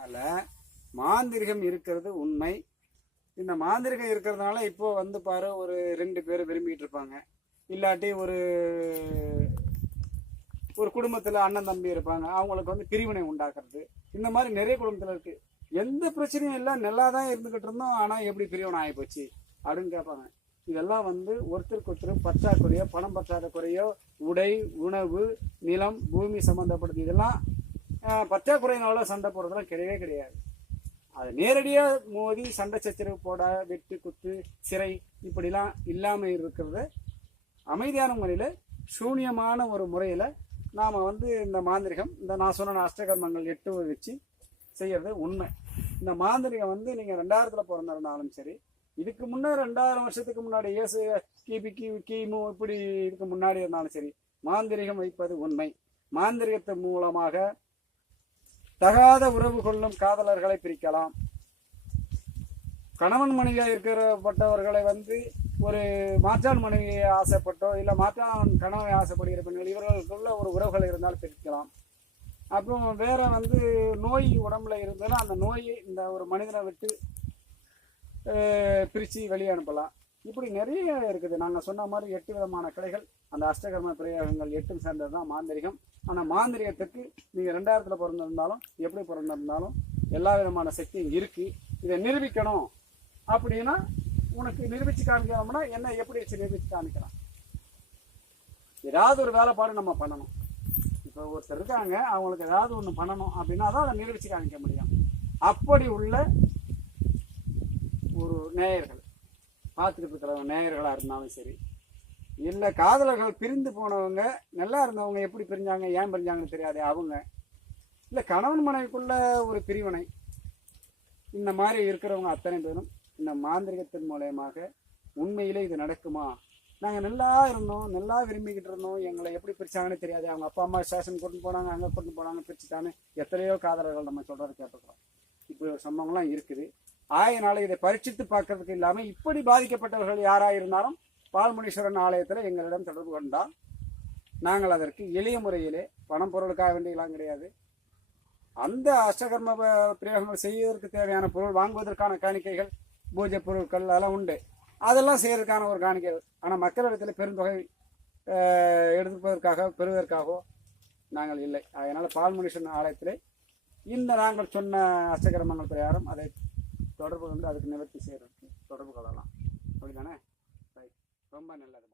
அதனால மாந்திரிகம் இருக்கிறது உண்மை. இந்த மாந்திரிகம் இருக்கிறதுனால இப்போ வந்து பாரு ஒரு ரெண்டு பேர் விரும்பிட்டு இருப்பாங்க. இல்லாட்டி ஒரு ஒரு குடும்பத்தில் அண்ணன் தம்பி இருப்பாங்க. அவங்களுக்கு வந்து பிரிவினை உண்டாக்குறது. இந்த மாதிரி நிறைய குடும்பத்தில் இருக்கு. எந்த பிரச்சனையும் இல்லை. நல்லா தான் இருந்துகிட்டு இருந்தோம். ஆனால் எப்படி பிரிவினை ஆகிப்போச்சு? அப்படின்னு கேட்பாங்க. இதெல்லாம் வந்து ஒருத்தருக்கு ஒருத்தர் பற்றாக்குறையோ பணம் பற்றாக்குறையோ உடை உணவு நிலம் பூமி சம்மந்தப்பட்டது இதெல்லாம் பற்றாக்குறையினால சண்டை போடுறதுலாம் கிடையவே கிடையாது. அது நேரடியாக மோதி சண்டை சச்சரவு போட வெட்டு குத்து சிறை இப்படிலாம் இல்லாமல் இருக்கிறத அமைதியான முறையில் சூன்யமான ஒரு முறையில் நாம் வந்து இந்த மாந்திரிகம் இந்த நான் சொன்ன அஷ்டகர்மங்கள் எட்டு வச்சு செய்கிறது உண்மை. இந்த மாந்திரிகம் வந்து நீங்கள் ரெண்டாயிரத்தில் பிறந்திருந்தாலும் சரி இதுக்கு முன்னே ரெண்டாயிரம் வருஷத்துக்கு முன்னாடி இயேசு கிபி கி கிமு இப்படி இதுக்கு முன்னாடி இருந்தாலும் சரி மாந்திரிகம் வைப்பது உண்மை. மாந்திரிகத்தின் மூலமாக தகாத உறவு கொள்ளும் காதலர்களை பிரிக்கலாம். கணவன் மனைவியாக இருக்கிறப்பட்டவர்களை வந்து ஒரு மாற்றான் மனைவியை ஆசைப்பட்டோ இல்லை மாற்றான் கணவனை ஆசைப்படுகிற பெண்கள் இவர்களுக்குள்ள ஒரு உறவுகள் இருந்தால் பிரிக்கலாம். அப்புறம் வேற வந்து நோய் உடம்புல இருந்ததுன்னா அந்த நோயை இந்த ஒரு மனிதனை விட்டு பிரித்து வெளியே அனுப்பலாம். இப்படி நிறைய இருக்குது. நாங்கள் சொன்ன மாதிரி எட்டு விதமான கிளைகள் அந்த அஷ்டகர்ம பிரயோகங்கள் எட்டும் சேர்ந்தது தான் மாந்திரிகம். ஆனால் மாந்திரிகத்துக்கு நீங்கள் ரெண்டாயிரத்தில் பிறந்திருந்தாலும் எப்படி பிறந்திருந்தாலும் எல்லா விதமான சக்தியும் இருக்குது இதை நிரூபிக்கணும். அப்படின்னா உனக்கு நிரூபித்து காமிக்கணும்னா என்ன எப்படி வச்சு நிரூபித்து காமிக்கலாம்? ஏதாவது ஒரு வேலைப்பாடு நம்ம பண்ணணும். இப்போ ஒருத்தர் இருக்காங்க அவங்களுக்கு ஏதாவது ஒன்று பண்ணணும் அப்படின்னா தான் அதை நிரூபித்து காமிக்க முடியும். அப்படி உள்ள ஒரு நேயர்கள். பார்த்துட்டு இருக்கிறவங்க நேயர்களாக இருந்தாலும் சரி. இல்லை காதலர்கள் பிரிந்து போனவங்க நல்லா இருந்தவங்க எப்படி பிரிஞ்சாங்க ஏன் பிரிஞ்சாங்கன்னு தெரியாது அவங்க. இல்லை கணவன் மனைவிக்குள்ள ஒரு பிரிவினை. இந்த மாதிரி இருக்கிறவங்க அத்தனை பேரும் இந்த மாந்திரிகத்தின் மூலயமாக உண்மையிலே இது நடக்குமா? நாங்கள் நல்லா இருந்தோம் நல்லா விரும்பிக்கிட்டு இருந்தோம். எங்களை எப்படி பிரிச்சாங்கன்னு தெரியாது. அவங்க அப்பா அம்மா ஸ்டேஷன் கொண்டு போனாங்க அங்கே கொண்டு போனாங்க பிரிச்சுட்டான்னு எத்தனையோ காதலர்கள் நம்ம சொல்கிறது கேட்டுக்கிறோம். இப்படி ஒரு சம்பவங்கள்லாம் இருக்குது. ஆயினால இதை பரீட்சித்து பார்க்கறதுக்கு இல்லாமல் இப்படி பாதிக்கப்பட்டவர்கள் யாராக இருந்தாலும் பால்முனீஸ்வரன் ஆலயத்தில் எங்களிடம் தொடர்பு கொண்டால் நாங்கள் அதற்கு எளிய முறையிலே பணம் பொருளுக்காக வேண்டியெல்லாம் கிடையாது. அந்த அஷ்டகர்ம பிரயோகங்கள் செய்வதற்கு தேவையான பொருள் வாங்குவதற்கான காணிக்கைகள் பூஜை பொருட்கள் அதெல்லாம் உண்டு. அதெல்லாம் செய்கிறதுக்கான ஒரு காணிக்கைகள். ஆனால் மக்களிடத்தில் பெருந்தொகை எடுப்பதற்காக பெறுவதற்காகவோ நாங்கள் இல்லை. அதனால் பால்முனீஸ்வரன் ஆலயத்திலே இந்த நாங்கள் சொன்ன அஷ்டகர்மங்கள் பிரகாரம் அதை தொடர்பு வந்து அதுக்கு நிவர்த்தி செய்கிறதுக்கு தொடர்பு கொள்ளலாம். அப்படிதானே? ரைட் ரொம்ப நல்லது